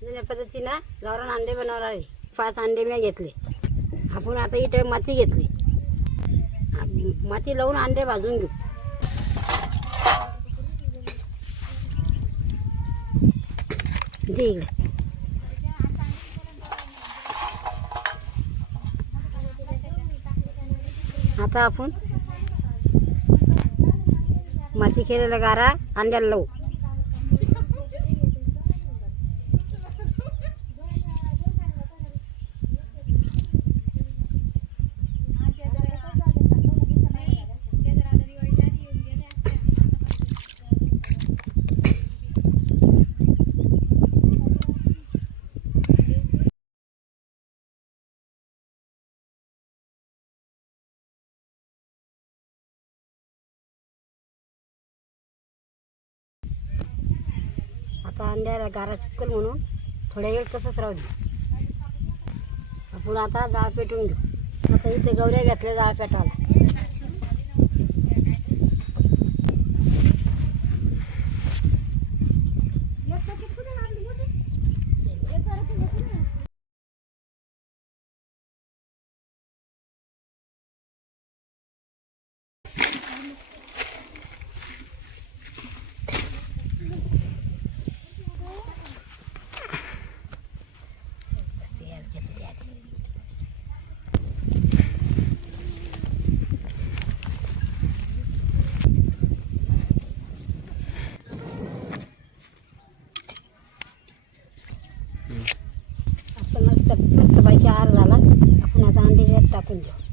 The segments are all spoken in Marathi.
जुन्या पद्धतीनं गावरान अंडे बनवणार आहे पाच अंडे मी घेतले. आपण आता इथं माती घेतली. माती लावून अंडे भाजून घेऊ. दे इकडे. आता आपण माती केलेला गारा अंड्याला लावू. आता अंड्याला गारा चिपकल म्हणून थोड्या वेळ तसंच राहू दे. आपण आता जाळ पेटून घेऊ. आता इथे गवऱ्या घेतल्या जाळ पेटायला. टाकून देऊ.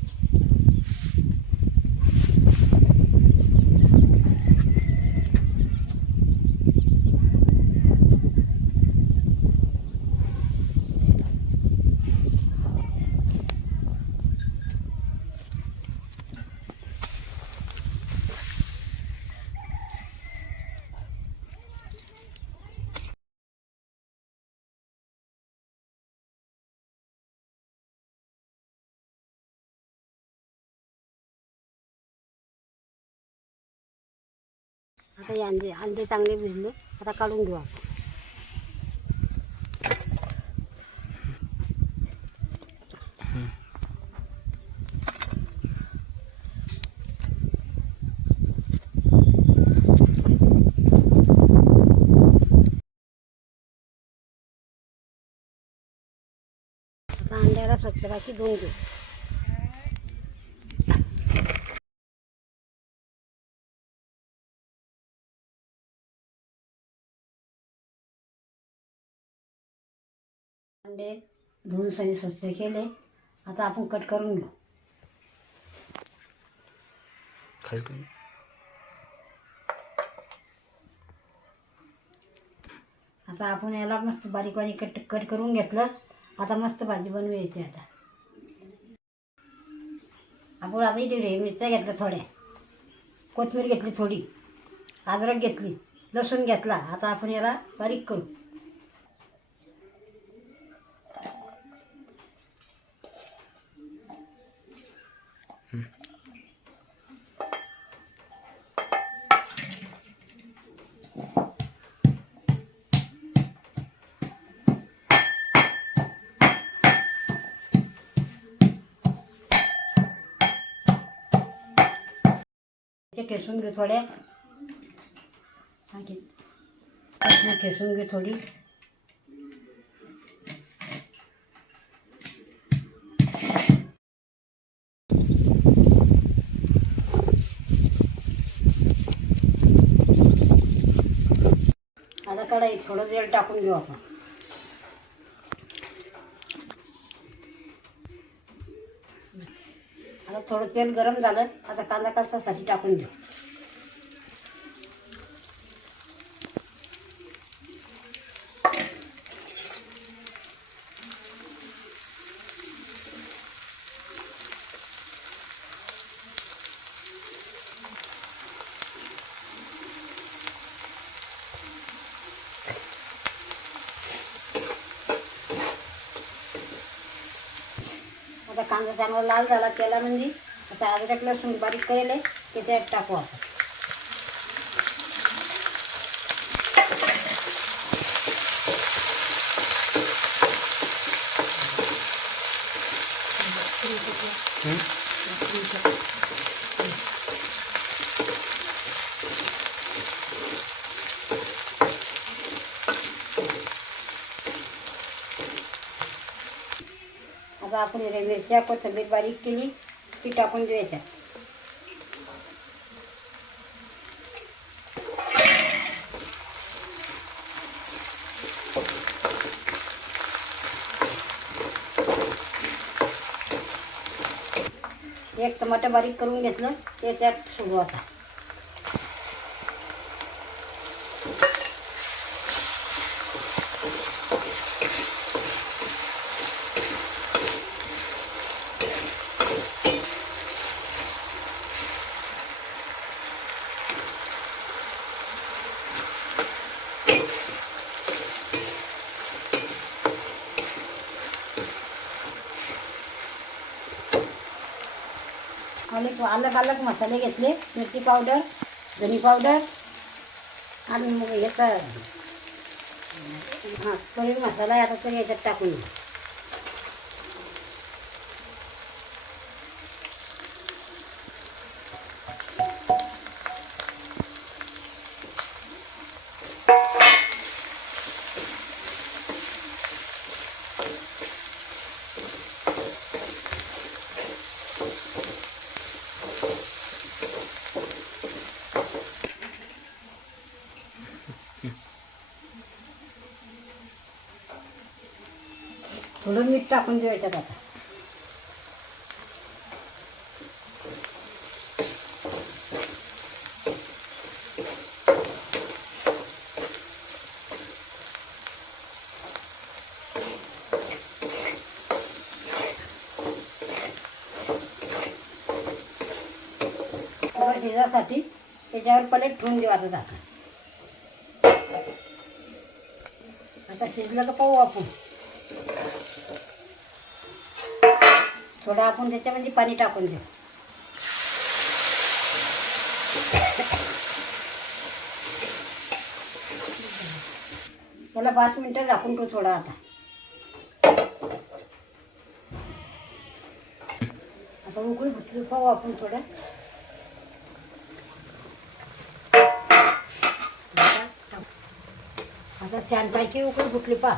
आता हे अंडे अंडे चांगले भिजले. आता काढून घेऊ आपण. अंड्याला स्वच्छ स्वच्छपैकी दोन घेऊ. अंडे धुवून सनी स्वच्छ केले. आता आपण कट करून घेऊ. आता आपण याला मस्त बारीक बारीक कट कट करून घेतलं. आता मस्त भाजी बनवायची आता. आपण आता इथे मिरच्या घेतल्या थोड्या. कोथिंबीर घेतली थोडी. अद्रक घेतली. लसूण घेतला. आता आपण याला बारीक करू. केसून ठेसून घेऊ थोड्या आणखी कोथिंबीर घेऊ थोडी. आता कढाईत थोडं तेल टाकून घेऊ आपण. आता थोडं तेल गरम झालं आता कांदा कापसासाठी टाकून देऊ आता कांदा चांगला लाल झाला तेलामध्ये म्हणजे आता अद्रक लसूण बारीक करेल ते त्यात टाकू आपण. आता आपण मिरच्या कोथंबीर बारीक केली ती टाकून द्यायच्या. एक टमाटर बारीक करून घेतलं ते त्यात सोडू आता. अलग अलग अलग मसाले घेतले मिरची पावडर धनी पावडर आणि मग याचा हां पनीर मसाला आता तर याच्यात टाकून थोडं मीठ टाकून देऊ याच्यात आता शिजासाठी त्याच्यावर पलेट ठेवून देऊ आता आता शिजलं का पाहू आपण. थोडं आपण त्याच्यामध्ये म्हणजे पाणी टाकून देऊ. त्याला पाच मिनटं झाकून ठेवू थोडा आता. आता उकळी भुटली पाहू आपण थोडं. आता शहाणपायची उकळी फुटली पा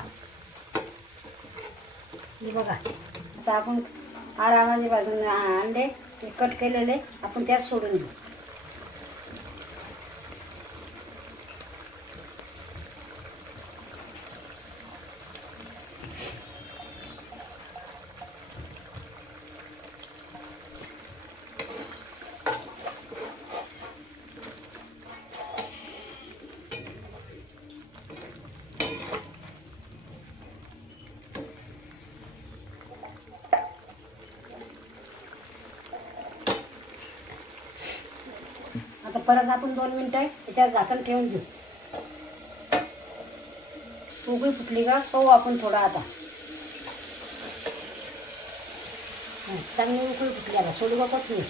हे बघा. आता आपण आरामाने बाजून अंडे ते कट केलेले आपण त्यात सोडून घेऊ परत आपण दोन मिनटं त्याच्यावर झाकण ठेवून घेऊ. उकळी फुटली का? पाहू आपण थोडा आता. चांगली उकळी फुटली आता. सोडू का कोथमीर?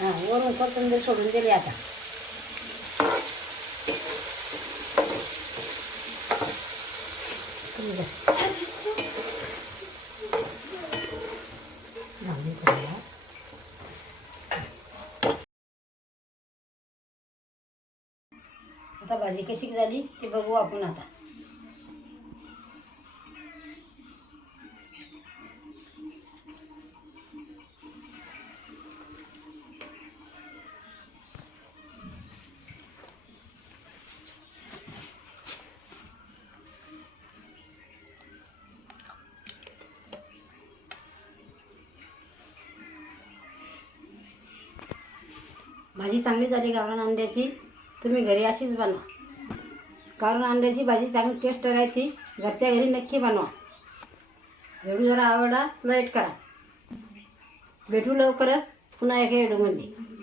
हां वरून कोथंबीर सोडून दिली आता. ठीक आहे. भाजी कशी झाली ते बघू आपण आता. भाजी चांगली झाली गावरान अंड्याची. तुम्ही घरी अशीच बनवा. कारण अंड्याची भाजी चांगली टेस्ट राहते. घरच्या घरी नक्की बनवा. व्हिडिओ जरा आवडा लाइट करा. भेटू लवकरच पुन्हा एका व्हिडिओमध्ये